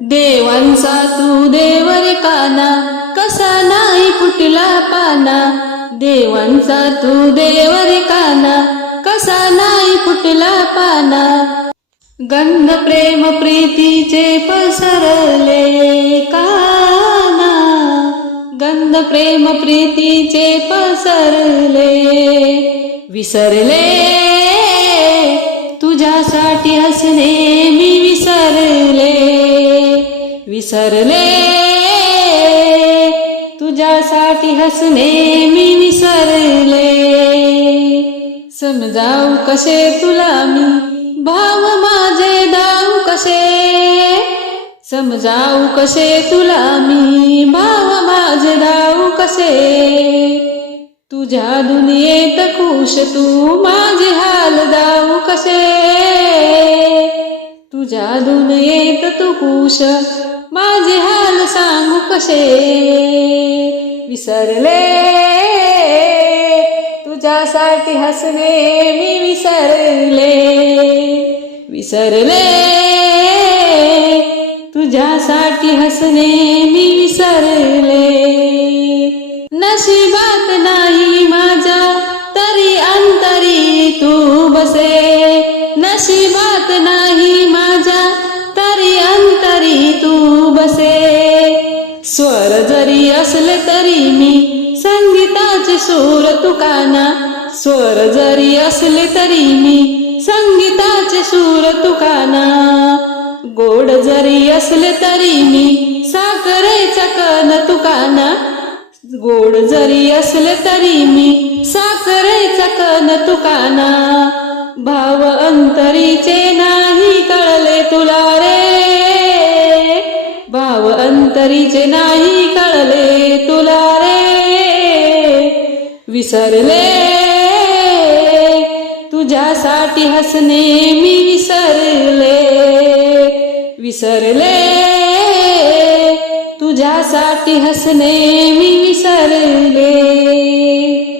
देवांचा तू देवर काना कसा नाही फुटला पाना. देवांचा तू देवर काना कसा नाही फुटला पाना. गंध प्रेम प्रीतीचे पसरले काना. गंध प्रेम प्रीतीचे पसरले विसरले विसरले. तुझ्यासाठी हसणे मी विसरले. समजाऊ कसे तुला मी? भाव माझे दाऊ कसे? समजाऊ कसे तुला मी? भाव माझे दाऊ कसे? तुझ्या दुनियेत खुश तू माझे हाल दाऊ कसे? तुझ्या दुनियेत तू खुश माझे हाल सांगू कसे? विसरले. तुझ्यासाठी हसणे मी विसरले. विसरले. तुझ्यासाठी हसणे मी विसरले. नशिबात नाही माझ्या तरी अंतरी तू बसे. नशिबात नाही सूर तुकाना स्वर जरी असले तरी मी संगीताचे सूर तुकाना. गोड जरी असले तरी मी साखरेचा कण तुकाना. गोड जरी असले तरी मी साखरेचा कण तुकाना. भाव अंतरीचे नाही कळले तुला रे. भाव अंतरीचे नाही कळले तुला रे. विसरले. तुझ्यासाठी हसणे मी विसरले. विसरले. तुझ्यासाठी हसणे मी विसरले.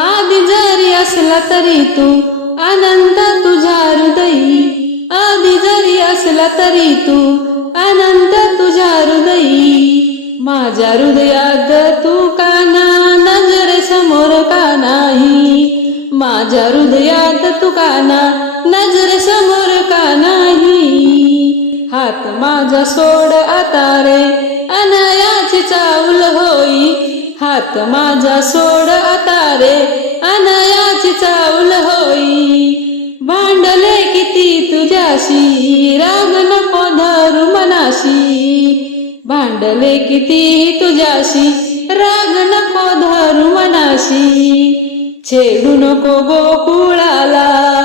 आधी जरी असला तरी तू आनंद तुझ्या हृदयी. आधी जरी असला तरी तू आनंद तुझ्या हृदयी. माझ्या हृदयात तू का माझ्या हृदयात तुकाना नजर समोर का नाही? हात माझा सोड आता रे अनायाची चावल होई. हात माझा सोड आता रे अनायाची चावल होई. भांडले किती तुझ्याशी राग नको धरू मनाशी. भांडले किती तुझ्याशी राग नको धरू मनाशी. छेडू नको गोकुळाला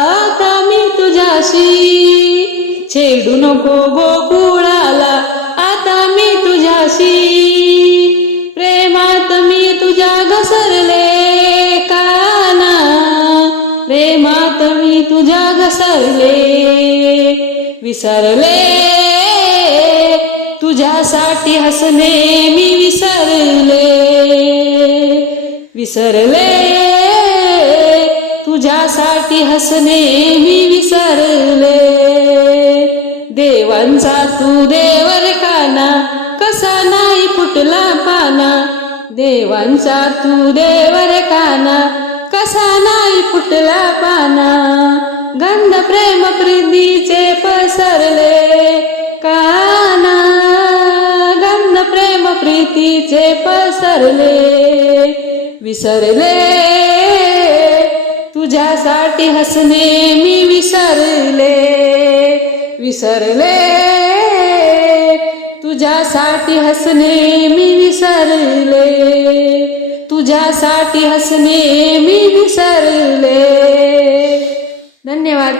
आता मी तुझ्याशी. छेडू नको गोकुळाला आता मी तुझ्याशी. प्रेमात मी तुझ्या घसरले काना. प्रेमात मी तुझ्या घसरले विसरले. तुझ्यासाठी हसणे मी विसरले. विसरले. तुझ्यासाठी हसणे मी विसरले. देवांचा तू देवर काना कसा नाही फुटला पाना. देवांचा तू देवर काना कसा नाही फुटला पाना. गंध प्रेम प्रीतीचे पसरले काना. गंध प्रेम प्रीतीचे पसरले. विसरले तुझ्यासाठी हसणे मी विसरले विसरले. तुझ्यासाठी हसणे मी विसरले तुझ्यासाठी हसणे मी विसरले. धन्यवाद.